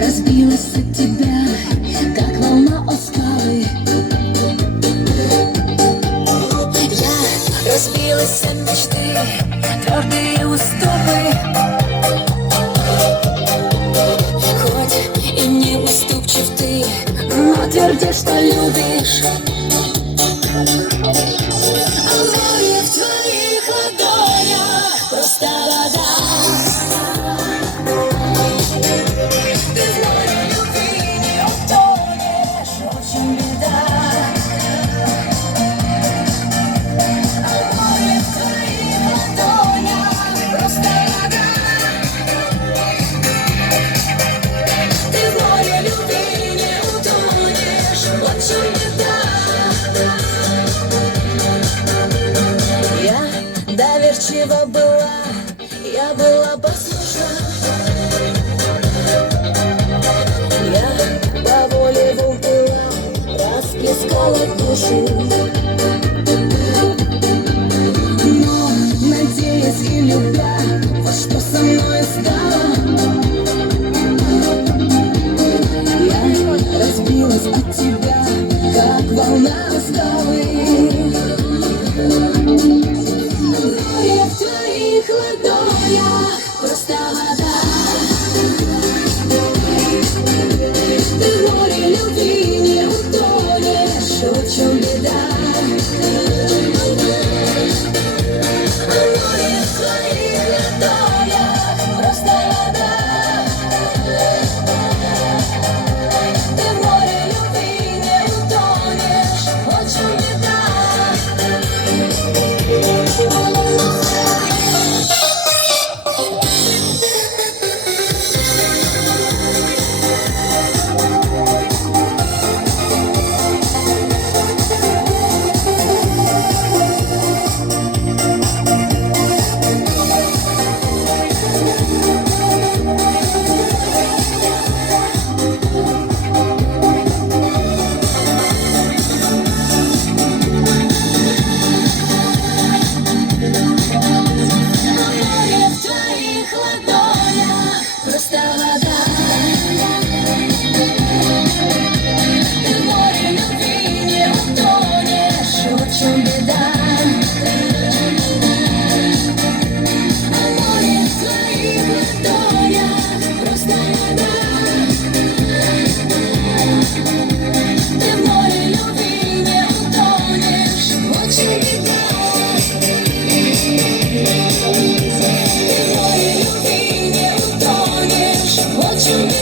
разбилась от тебя, как волна о скалы. Я разбилась от мечты, твердые уступы. Хоть и не уступчив ты, но твердишь, что любишь. доверчива была, я была послушна. Я по воле вупила, расплескала душу. Show to